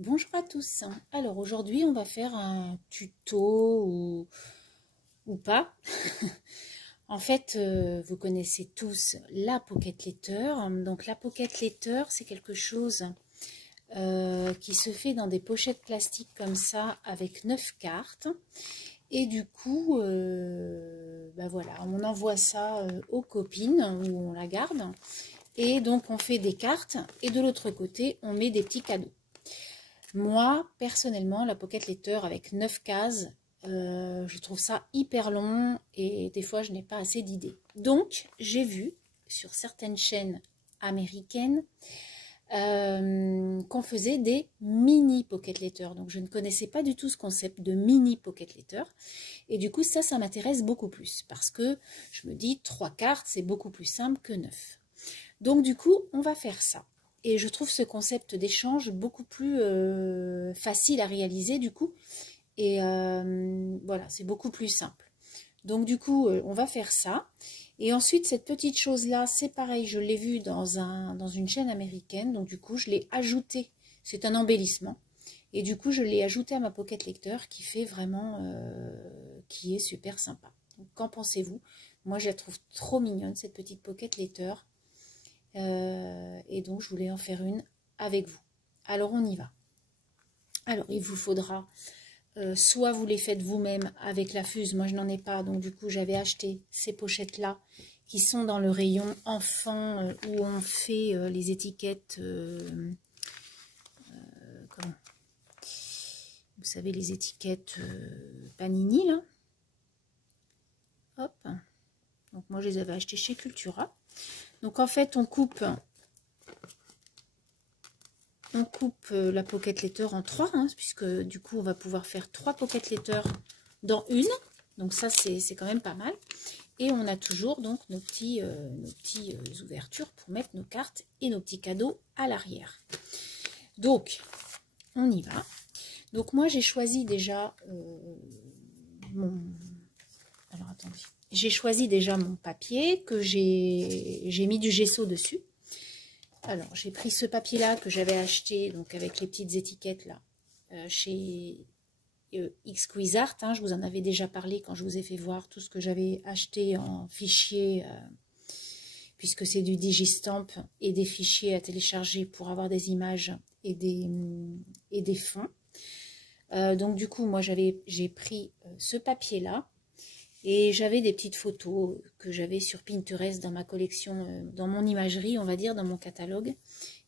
Bonjour à tous. Alors aujourd'hui on va faire un tuto ou pas. En fait, vous connaissez tous la Pocket Letter. Donc la Pocket Letter, c'est quelque chose qui se fait dans des pochettes plastiques comme ça avec 9 cartes. Et du coup, voilà, on envoie ça aux copines où on la garde. Et donc on fait des cartes et de l'autre côté on met des petits cadeaux. Moi, personnellement, la Pocket Letter avec 9 cases, je trouve ça hyper long et des fois, je n'ai pas assez d'idées. Donc, j'ai vu sur certaines chaînes américaines qu'on faisait des mini Pocket Letter. Donc, je ne connaissais pas du tout ce concept de mini Pocket Letter. Et du coup, ça m'intéresse beaucoup plus parce que je me dis 3 cartes, c'est beaucoup plus simple que 9. Donc, du coup, on va faire ça. Et je trouve ce concept d'échange beaucoup plus facile à réaliser du coup. Et voilà, c'est beaucoup plus simple. Donc du coup, on va faire ça. Et ensuite, cette petite chose-là, c'est pareil, je l'ai vue dans une chaîne américaine. Donc du coup, je l'ai ajoutée. C'est un embellissement. Et du coup, je l'ai ajouté à ma Pocket Letter qui fait vraiment, qui est super sympa. Donc, qu'en pensez-vous? Moi, je la trouve trop mignonne, cette petite Pocket Letter. Et donc je voulais en faire une avec vous. Alors on y va. Alors il vous faudra soit vous les faites vous-même avec la fuse, moi je n'en ai pas, donc du coup j'avais acheté ces pochettes là qui sont dans le rayon enfant où on fait les étiquettes comment, vous savez, les étiquettes Panini là, hop, donc moi je les avais achetées chez Cultura. Donc en fait on coupe la Pocket Letter en 3, puisque du coup on va pouvoir faire 3 Pocket Letter dans une. Donc ça c'est quand même pas mal. Et on a toujours donc nos petites ouvertures pour mettre nos cartes et nos petits cadeaux à l'arrière. Donc on y va. Donc moi j'ai choisi déjà alors attendez. J'ai choisi déjà mon papier que j'ai mis du gesso dessus. Alors, j'ai pris ce papier-là que j'avais acheté, donc avec les petites étiquettes là, chez X-Quiz-Art. Je vous en avais déjà parlé quand je vous ai fait voir tout ce que j'avais acheté en fichier, puisque c'est du Digistamp et des fichiers à télécharger pour avoir des images et des fonds. Donc du coup, moi j'ai pris ce papier-là. Et j'avais des petites photos que j'avais sur Pinterest dans ma collection, dans mon imagerie, on va dire, dans mon catalogue.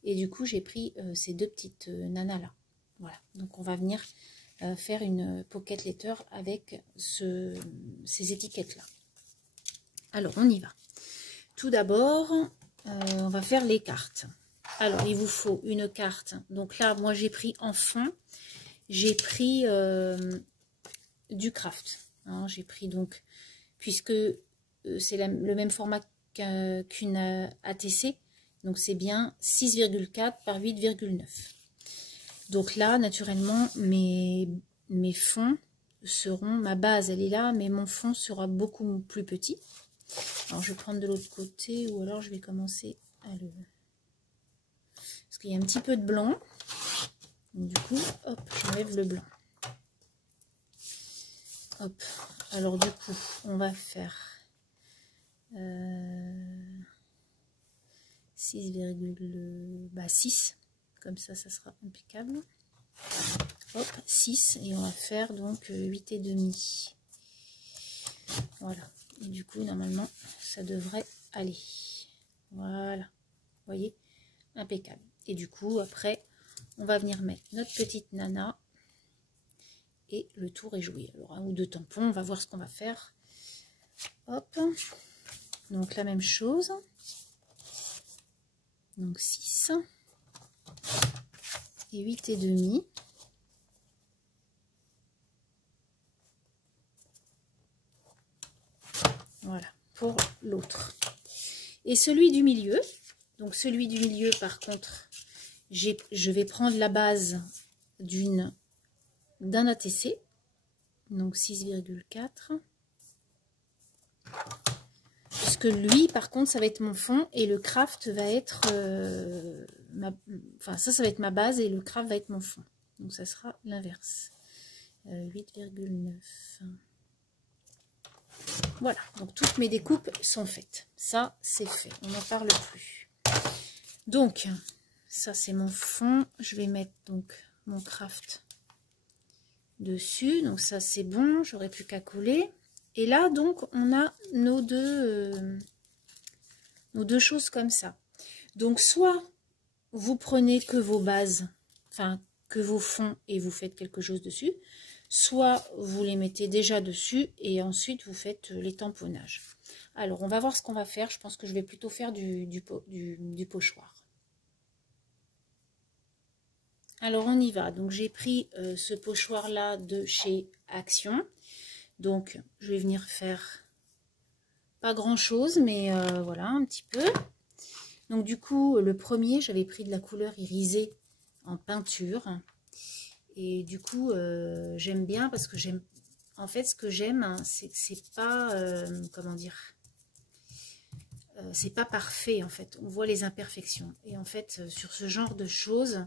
Et du coup, j'ai pris ces deux petites nanas-là. Voilà, donc on va venir faire une Pocket Letter avec ces étiquettes-là. Alors, on y va. Tout d'abord, on va faire les cartes. Alors, il vous faut une carte. Donc là, moi, j'ai pris en fond, j'ai pris du craft. J'ai pris donc, puisque c'est le même format qu'une ATC, donc c'est bien 6,4 par 8,9. Donc là, naturellement, mes fonds seront, ma base elle est là, mais mon fond sera beaucoup plus petit. Alors je vais prendre de l'autre côté, ou alors je vais commencer à le... Parce qu'il y a un petit peu de blanc, donc, du coup, hop, j'enlève le blanc. Hop, alors du coup, on va faire 6,6, comme ça sera impeccable. Hop, 6, et on va faire donc 8,5. Voilà, et du coup, normalement, ça devrait aller. Voilà, vous voyez, impeccable. Et du coup, après, on va venir mettre notre petite nana. Et le tour est joué. Alors, un ou deux tampons, on va voir ce qu'on va faire. Hop. Donc, la même chose. Donc, 6. Et 8,5. Voilà, pour l'autre. Et celui du milieu. Donc, celui du milieu, par contre, je vais prendre la base d'un ATC, donc 6,4, puisque lui par contre ça va être mon fond et le craft va être ça va être ma base et le craft va être mon fond. Donc ça sera l'inverse. 8,9. Voilà, donc toutes mes découpes sont faites. Ça, c'est fait, on n'en parle plus. Donc, ça c'est mon fond. Je vais mettre donc mon craft dessus. Donc ça c'est bon, j'aurai plus qu'à coller. Et là, donc, on a nos deux choses comme ça. Donc, soit vous prenez que vos bases, enfin, que vos fonds et vous faites quelque chose dessus, soit vous les mettez déjà dessus et ensuite vous faites les tamponnages. Alors, on va voir ce qu'on va faire. Je pense que je vais plutôt faire du pochoir. Alors, on y va. Donc, j'ai pris ce pochoir-là de chez Action. Donc, je vais venir faire pas grand-chose, mais voilà, un petit peu. Donc, du coup, le premier, j'avais pris de la couleur irisée en peinture. Et du coup, j'aime bien parce que j'aime... En fait, ce que j'aime, hein, c'est que c'est pas... comment dire, c'est pas parfait, en fait. On voit les imperfections. Et en fait, sur ce genre de choses,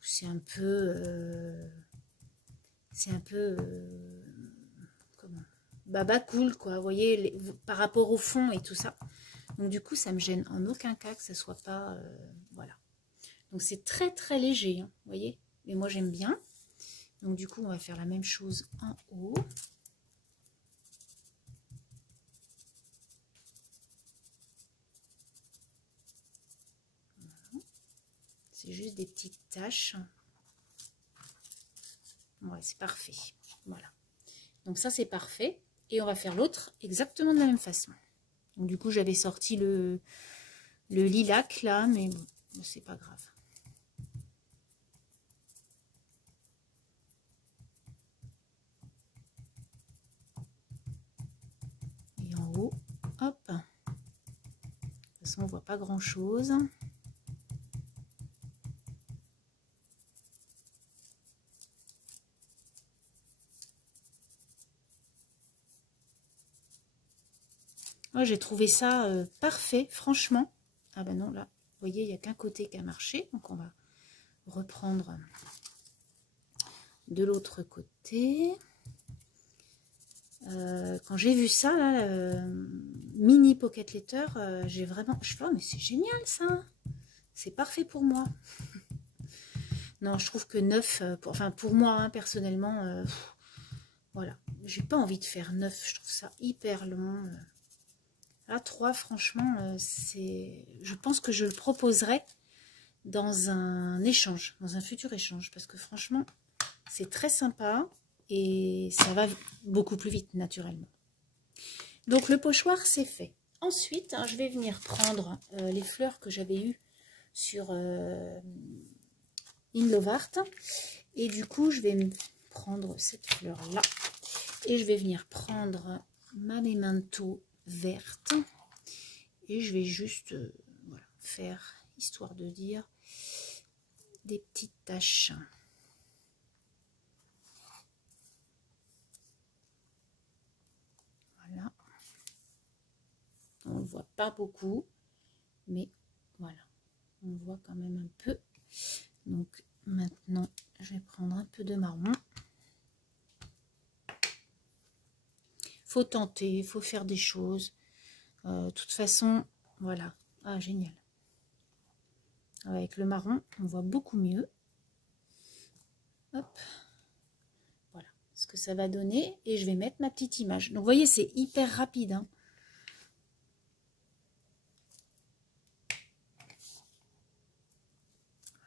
c'est un peu... comment, baba cool, quoi. Vous voyez, par rapport au fond et tout ça. Donc, du coup, ça me gêne en aucun cas que ça soit pas... voilà. Donc, c'est très, très léger, hein, vous voyez. Mais moi, j'aime bien. Donc, du coup, on va faire la même chose en haut. Voilà. C'est juste des petites taches. Ouais, c'est parfait. Voilà. Donc, ça, c'est parfait. Et on va faire l'autre exactement de la même façon. Donc, du coup, j'avais sorti le lilac, là, mais bon, c'est pas grave. Et en haut, hop. De toute façon, on voit pas grand-chose. Oh, j'ai trouvé ça parfait, franchement. Ah ben non, là, vous voyez, il n'y a qu'un côté qui a marché. Donc, on va reprendre de l'autre côté. Quand j'ai vu ça, là, mini pocket letter, j'ai vraiment... Je fais, oh, mais c'est génial, ça. C'est parfait pour moi. Non, je trouve que 9, enfin, pour moi, hein, personnellement, voilà. J'ai pas envie de faire 9. Je trouve ça hyper long. Là, 3, franchement, c'est... Je pense que je le proposerai dans un échange, dans un futur échange, parce que franchement, c'est très sympa et ça va beaucoup plus vite, naturellement. Donc, le pochoir, c'est fait. Ensuite, hein, je vais venir prendre les fleurs que j'avais eues sur In Love Art. Et du coup, je vais prendre cette fleur-là et je vais venir prendre ma Memento verte et je vais juste voilà, faire, histoire de dire, des petites taches. Voilà. On ne voit pas beaucoup, mais voilà, on voit quand même un peu. Donc maintenant, je vais prendre un peu de marron. Faut tenter, il faut faire des choses. De toute façon, voilà. Ah, génial. Avec le marron, on voit beaucoup mieux. Hop. Voilà ce que ça va donner. Et je vais mettre ma petite image. Donc, vous voyez, c'est hyper rapide. Hein.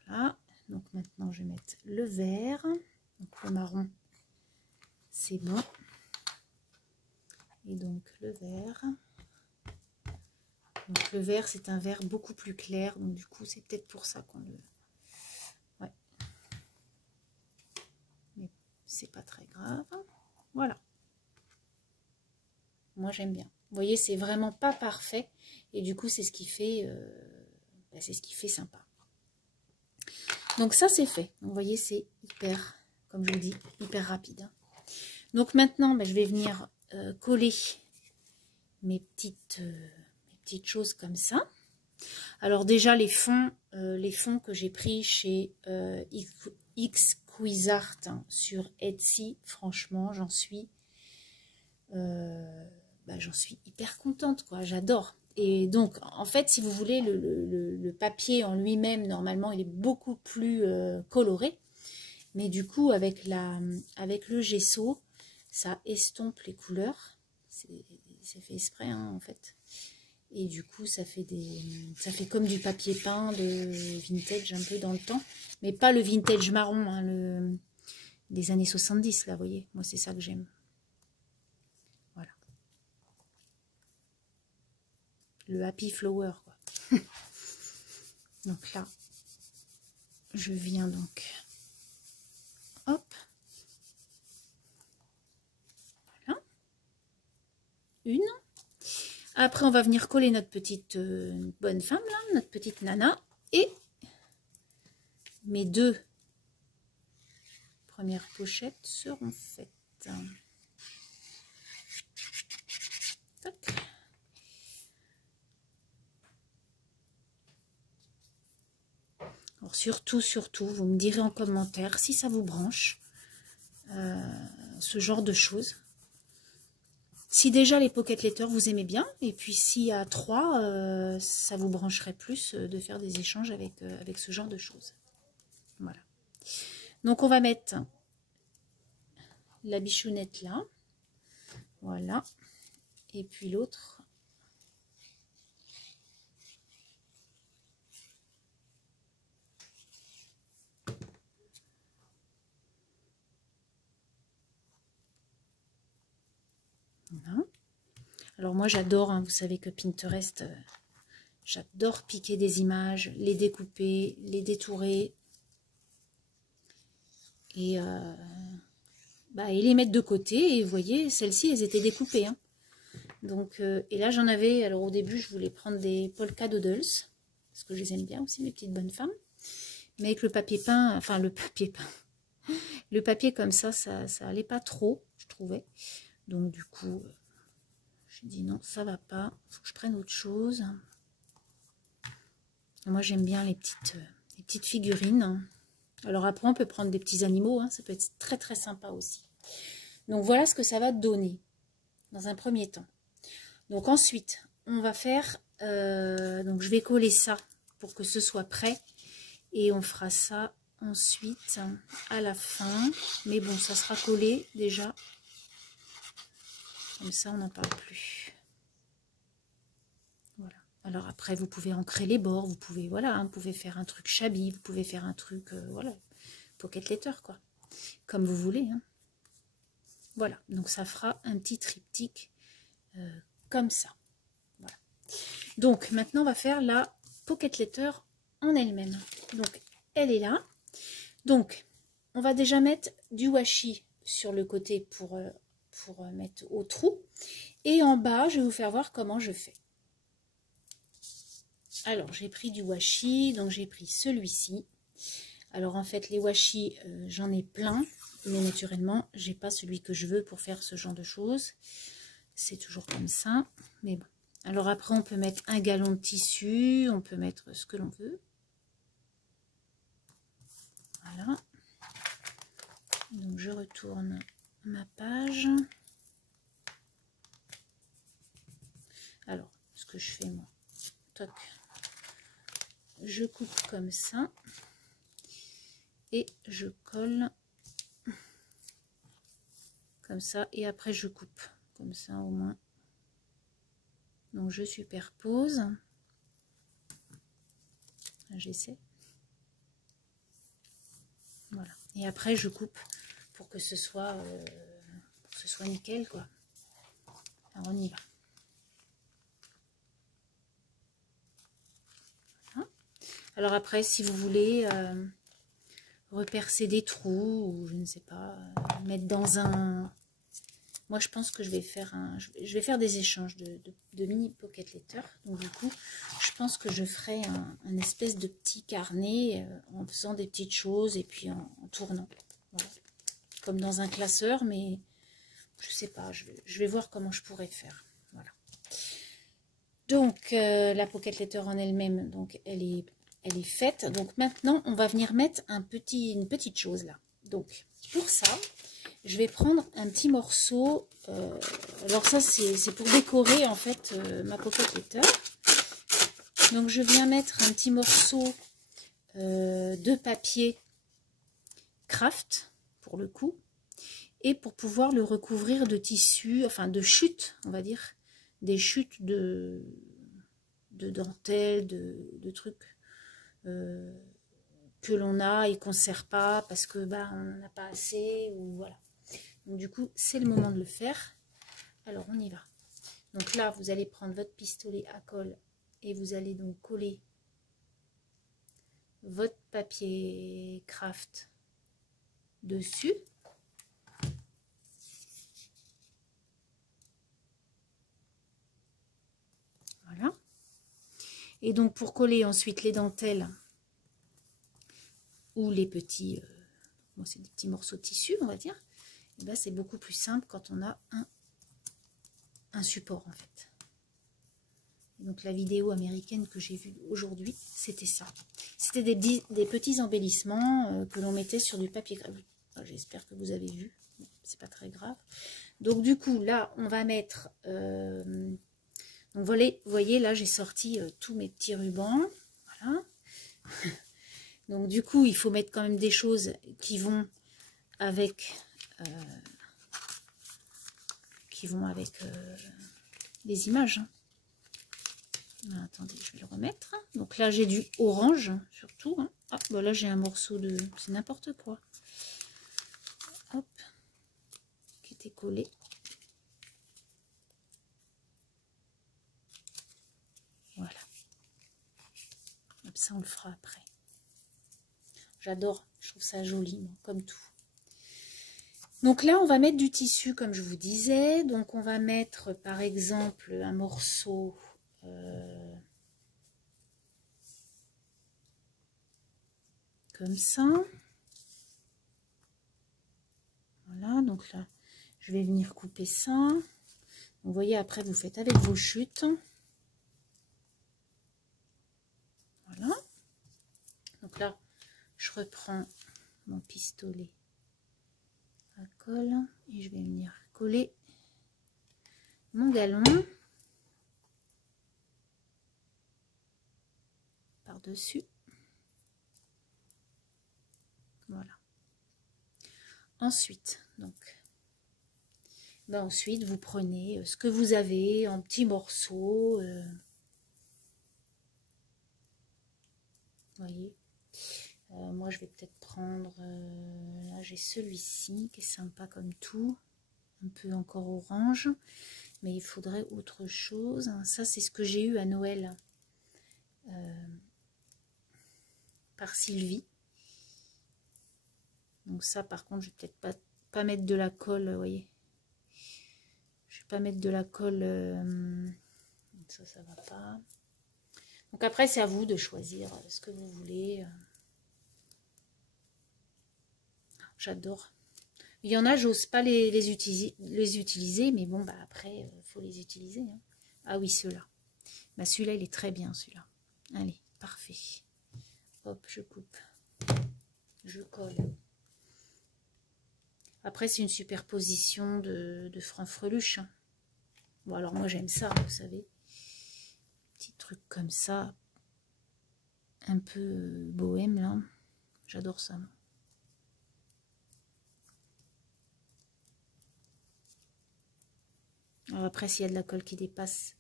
Voilà. Donc, maintenant, je vais mettre le vert. Donc, le marron, c'est bon. Et donc, le vert. Donc, le vert, c'est un vert beaucoup plus clair. Donc, du coup, c'est peut-être pour ça qu'on le... Ouais. Mais c'est pas très grave. Voilà. Moi, j'aime bien. Vous voyez, c'est vraiment pas parfait. Et du coup, c'est ce qui fait... c'est ce qui fait sympa. Donc, ça, c'est fait. Donc, vous voyez, c'est hyper, comme je vous dis, hyper rapide. Donc, maintenant, je vais venir coller mes petites choses comme ça. Alors déjà les fonds que j'ai pris chez X Cuisart sur Etsy. Franchement, j'en suis hyper contente, quoi. J'adore. Et donc, en fait, si vous voulez, le papier en lui-même, normalement, il est beaucoup plus coloré. Mais du coup, avec le gesso, ça estompe les couleurs. C'est fait exprès, hein, en fait. Et du coup, ça fait comme du papier peint de vintage un peu dans le temps. Mais pas le vintage marron, hein, des années 70, là, vous voyez. Moi, c'est ça que j'aime. Voilà. Le Happy Flower, quoi. Donc là, je viens donc... Hop. Voilà. Une. Après, on va venir coller notre petite bonne femme, là, notre petite nana. Et mes deux premières pochettes seront faites. Tac. Alors, surtout, vous me direz en commentaire si ça vous branche, ce genre de choses. Si déjà les pocket letters vous aimez bien, et puis s'il y a 3, ça vous brancherait plus de faire des échanges avec ce genre de choses. Voilà. Donc on va mettre la bichounette là. Voilà. Et puis l'autre. Voilà. Alors moi j'adore, hein, vous savez que Pinterest, j'adore piquer des images, les découper, les détourer et les mettre de côté. Et vous voyez, celles-ci, elles étaient découpées. Hein. Donc, et là j'en avais, alors au début je voulais prendre des polka doodles, parce que je les aime bien aussi, mes petites bonnes femmes. Mais avec le papier peint, enfin le papier peint, le papier comme ça allait pas trop, je trouvais. Donc du coup... J'ai dit non, ça va pas, faut que je prenne autre chose. Moi j'aime bien les petites figurines. Alors après on peut prendre des petits animaux, hein, ça peut être très très sympa aussi. Donc voilà ce que ça va donner dans un premier temps. Donc ensuite on va faire, donc je vais coller ça pour que ce soit prêt. Et on fera ça ensuite à la fin. Mais bon, ça sera collé déjà. Comme ça, on n'en parle plus. Voilà. Alors après, vous pouvez ancrer les bords. Vous pouvez, voilà, hein, vous pouvez faire un truc shabby. Vous pouvez faire un truc, voilà, pocket letter, quoi. Comme vous voulez. Hein. Voilà. Donc, ça fera un petit triptyque comme ça. Voilà. Donc, maintenant, on va faire la pocket letter en elle-même. Donc, elle est là. Donc, on va déjà mettre du washi sur le côté pour mettre au trou. Et en bas, je vais vous faire voir comment je fais. Alors, j'ai pris du washi, donc j'ai pris celui-ci. Alors, en fait, les washi, j'en ai plein, mais naturellement, j'ai pas celui que je veux pour faire ce genre de choses. C'est toujours comme ça, mais bon. Alors après, on peut mettre un galon de tissu, on peut mettre ce que l'on veut. Voilà. Donc, je retourne ma page. Alors, ce que je fais, moi, toc, je coupe comme ça et je colle comme ça et après je coupe comme ça au moins. Donc, je superpose. J'essaie. Voilà. Et après, je coupe pour que ce soit nickel, quoi. Alors, on y va. Voilà. Alors après, si vous voulez repercer des trous ou je ne sais pas, mettre dans un... Moi, je pense que je vais faire des échanges de mini pocket letter. Donc, du coup, je pense que je ferai un espèce de petit carnet en faisant des petites choses et puis en tournant. Voilà. Comme dans un classeur, mais je sais pas. Je vais voir comment je pourrais faire. Voilà. Donc, la pocket letter en elle-même, donc elle est faite. Donc, maintenant, on va venir mettre une petite chose là. Donc, pour ça, je vais prendre un petit morceau. Alors ça, c'est pour décorer, en fait, ma pocket letter. Donc, je viens mettre un petit morceau de papier craft, pour le coup. Et pour pouvoir le recouvrir de tissu, enfin de chutes, on va dire. Des chutes de dentelle, de trucs que l'on a et qu'on ne sert pas parce que bah, on n'en a pas assez, ou voilà. Donc du coup, c'est le moment de le faire. Alors, on y va. Donc là, vous allez prendre votre pistolet à colle et vous allez donc coller votre papier craft dessus. Voilà. Et donc, pour coller ensuite les dentelles ou les petits, bon, c'est des petits morceaux de tissu, on va dire, et ben, c'est beaucoup plus simple quand on a un support, en fait. Et donc, la vidéo américaine que j'ai vue aujourd'hui, c'était ça. C'était des petits embellissements que l'on mettait sur du papier. J'espère que vous avez vu. C'est pas très grave. Donc, du coup, là, on va mettre... donc, vous voyez, là, j'ai sorti tous mes petits rubans. Voilà. Donc, du coup, il faut mettre quand même des choses qui vont avec... les images. Ah, attendez, je vais le remettre. Donc là, j'ai du orange, surtout. Hein. Ah, bon, là, j'ai un morceau de... C'est n'importe quoi. Hop. Qui était collé. Voilà. Hop, ça, on le fera après. J'adore. Je trouve ça joli, moi, comme tout. Donc là, on va mettre du tissu, comme je vous disais. Donc, on va mettre, par exemple, un morceau... comme ça. Voilà, donc là, je vais venir couper ça. Donc, vous voyez, après, vous faites avec vos chutes. Voilà. Donc là, je reprends mon pistolet à colle et je vais venir coller mon galon par-dessus. Voilà. Ensuite, ensuite, vous prenez ce que vous avez en petits morceaux. Vous voyez. Moi, je vais peut-être prendre... là, j'ai celui-ci qui est sympa comme tout. Un peu encore orange. Mais il faudrait autre chose. Ça, c'est ce que j'ai eu à Noël. Par Sylvie. Donc ça, par contre, je vais peut-être pas mettre de la colle, vous voyez. Je vais pas mettre de la colle. Ça va pas. Donc après, c'est à vous de choisir ce que vous voulez. J'adore. Il y en a, j'ose pas les utiliser, mais bon, bah après, il faut les utiliser. Hein. Ah oui, ceux-là. Bah, celui-là, il est très bien, celui-là. Allez, parfait. Hop, je coupe. Je colle. Après, c'est une superposition de francs-freluches. Hein. Bon, alors moi, j'aime ça, vous savez. Petit truc comme ça. Un peu bohème, là. J'adore ça, moi. Alors après, s'il y a de la colle qui dépasse,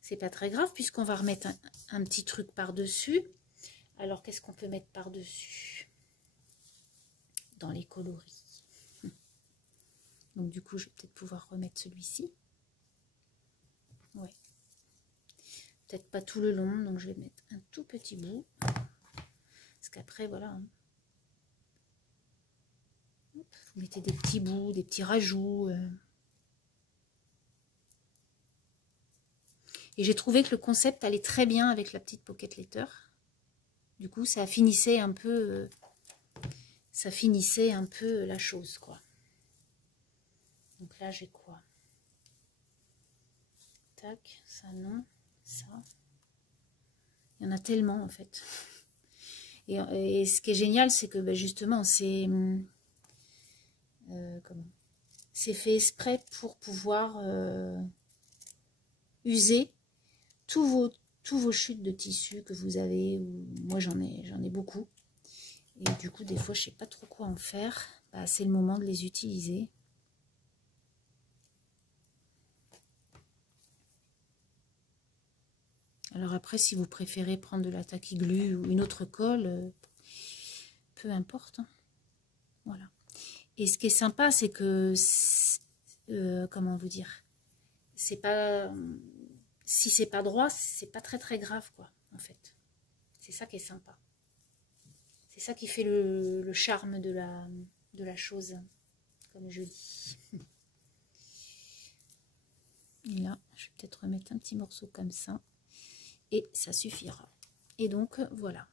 c'est pas très grave, puisqu'on va remettre un petit truc par-dessus. Alors, qu'est-ce qu'on peut mettre par-dessus? Dans les coloris. Donc, du coup, je vais peut-être pouvoir remettre celui-ci. Ouais. Peut-être pas tout le long, donc je vais mettre un tout petit bout. Parce qu'après, voilà. Hein. Hop, vous mettez des petits bouts, des petits rajouts. Et j'ai trouvé que le concept allait très bien avec la petite pocket letter. Du coup, ça finissait un peu... la chose, quoi. Donc là, j'ai quoi? Tac, ça non, ça. Il y en a tellement, en fait. Et ce qui est génial, c'est que ben, justement, c'est comment? C'est fait exprès pour pouvoir user tous vos chutes de tissu que vous avez. Ou, moi, j'en ai beaucoup. Et du coup, des fois, je sais pas trop quoi en faire. Bah, c'est le moment de les utiliser. Alors après, si vous préférez prendre de la Tacky Glue ou une autre colle, peu importe. Hein. Voilà. Et ce qui est sympa, c'est que, comment vous dire, c'est pas, si c'est pas droit, c'est pas très grave, quoi, en fait. C'est ça qui est sympa. C'est ça qui fait le charme de la chose, comme je dis. Et là, je vais peut-être remettre un petit morceau comme ça. Et ça suffira. Et donc, voilà.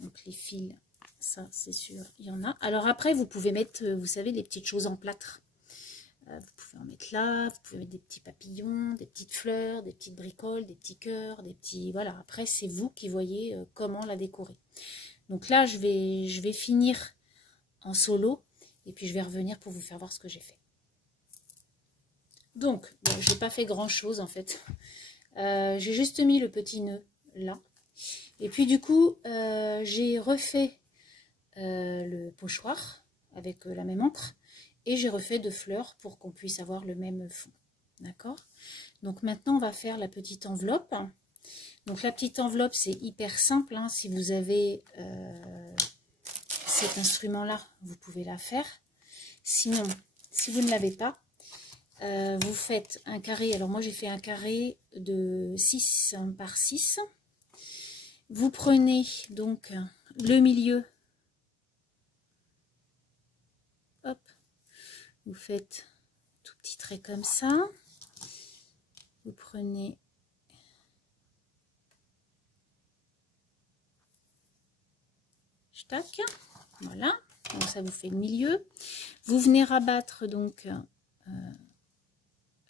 Donc les fils, ça c'est sûr, il y en a. Alors après, vous pouvez mettre, vous savez, les petites choses en plâtre. Vous pouvez en mettre là, vous pouvez mettre des petits papillons, des petites fleurs, des petites bricoles, des petits cœurs, des petits... Voilà, après c'est vous qui voyez comment la décorer. Donc là, je vais finir en solo et puis je vais revenir pour vous faire voir ce que j'ai fait. Donc, bon, je n'ai pas fait grand chose en fait. J'ai juste mis le petit nœud là. Et puis du coup, j'ai refait le pochoir avec la même encre et j'ai refait 2 fleurs pour qu'on puisse avoir le même fond. D'accord? Donc maintenant, on va faire la petite enveloppe. Donc la petite enveloppe, c'est hyper simple. Hein. Si vous avez cet instrument-là, vous pouvez la faire. Sinon, si vous ne l'avez pas, vous faites un carré. Alors moi, j'ai fait un carré de 6 par 6. Vous prenez donc le milieu, hop, vous faites tout petit trait comme ça, vous prenez tac, voilà, donc ça vous fait le milieu. Vous venez rabattre donc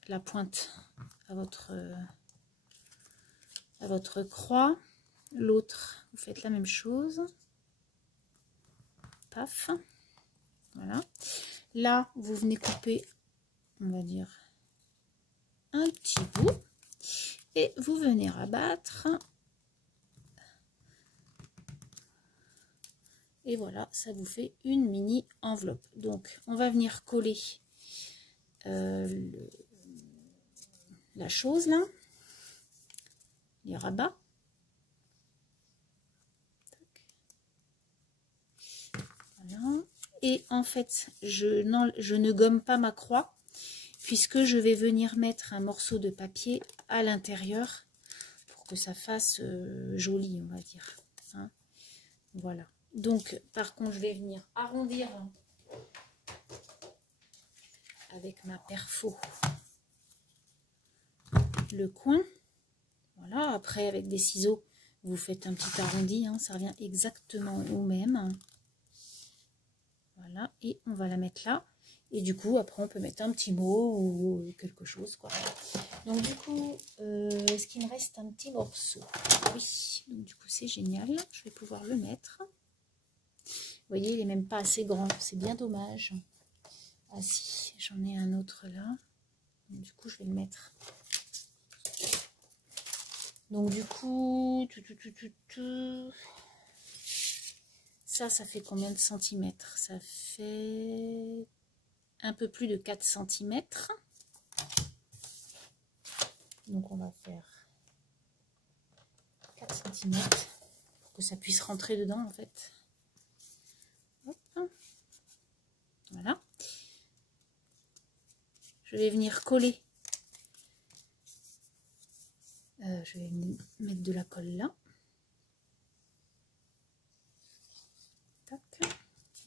la pointe à votre croix. L'autre, vous faites la même chose. Paf. Voilà. Là, vous venez couper, on va dire, un petit bout. Et vous venez rabattre. Et voilà, ça vous fait une mini enveloppe. Donc, on va venir coller la chose là. Les rabats. Voilà. Et en fait, je ne gomme pas ma croix puisque je vais venir mettre un morceau de papier à l'intérieur pour que ça fasse joli, on va dire. Hein, voilà. Donc, par contre, je vais venir arrondir avec ma perfo le coin. Voilà. Après, avec des ciseaux, vous faites un petit arrondi. Hein, ça revient exactement au même. Voilà, et on va la mettre là. Et du coup, après, on peut mettre un petit mot ou quelque chose, quoi. Donc, du coup, est-ce qu'il me reste un petit morceau? Oui, donc du coup, c'est génial. Je vais pouvoir le mettre. Vous voyez, il n'est même pas assez grand. C'est bien dommage. Ah si, j'en ai un autre là. Donc, du coup, je vais le mettre. Donc, du coup, ça fait combien de centimètres? Ça fait un peu plus de 4 cm. Donc on va faire 4 cm pour que ça puisse rentrer dedans en fait. Hop. Voilà. Je vais venir coller. Je vais mettre de la colle là. Tac.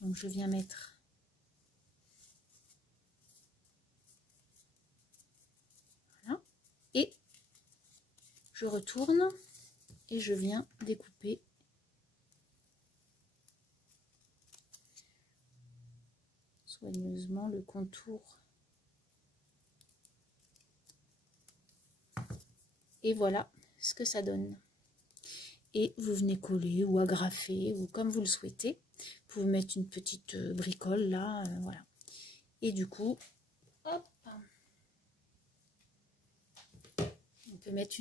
Donc je viens mettre Et je retourne et je viens découper soigneusement le contour. Et voilà ce que ça donne. Et vous venez coller ou agrafer ou comme vous le souhaitez. Vous pouvez mettre une petite bricole là, voilà. Et du coup, hop, on peut mettre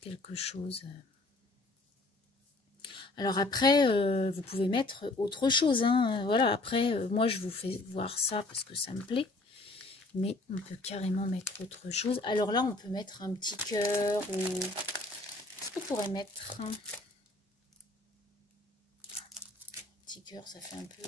quelque chose. Alors après, vous pouvez mettre autre chose, hein. Voilà, après, moi je vous fais voir ça parce que ça me plaît. Mais on peut carrément mettre autre chose. Alors là, on peut mettre un petit cœur ou... Qu'est-ce qu'on pourrait mettre? Un petit cœur, ça fait un peu...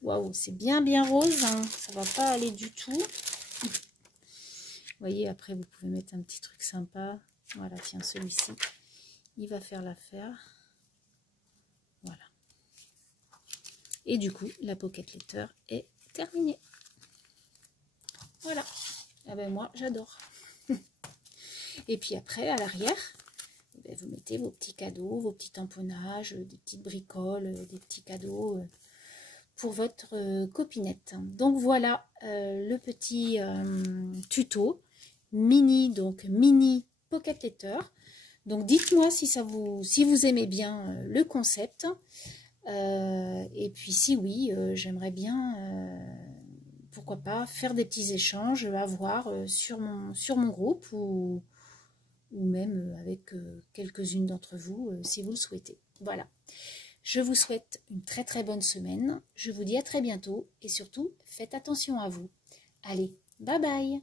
Waouh, c'est bien rose, hein. Ça va pas aller du tout. Vous voyez, après, vous pouvez mettre un petit truc sympa. Voilà, tiens, celui-ci, il va faire l'affaire. Voilà. Et du coup, la pocket letter est terminée. Voilà. Ah ben moi, j'adore. Et puis après, à l'arrière, ben, vous mettez vos petits cadeaux, vos petits tamponnages, des petites bricoles, des petits cadeaux pour votre copinette. Donc voilà le petit tuto mini pocket letter. Donc dites-moi si vous aimez bien le concept. Et puis si oui, j'aimerais bien, pourquoi pas, faire des petits échanges à voir sur mon groupe ou même avec quelques-unes d'entre vous si vous le souhaitez. Voilà. Je vous souhaite une très bonne semaine. Je vous dis à très bientôt et surtout, faites attention à vous. Allez, bye bye!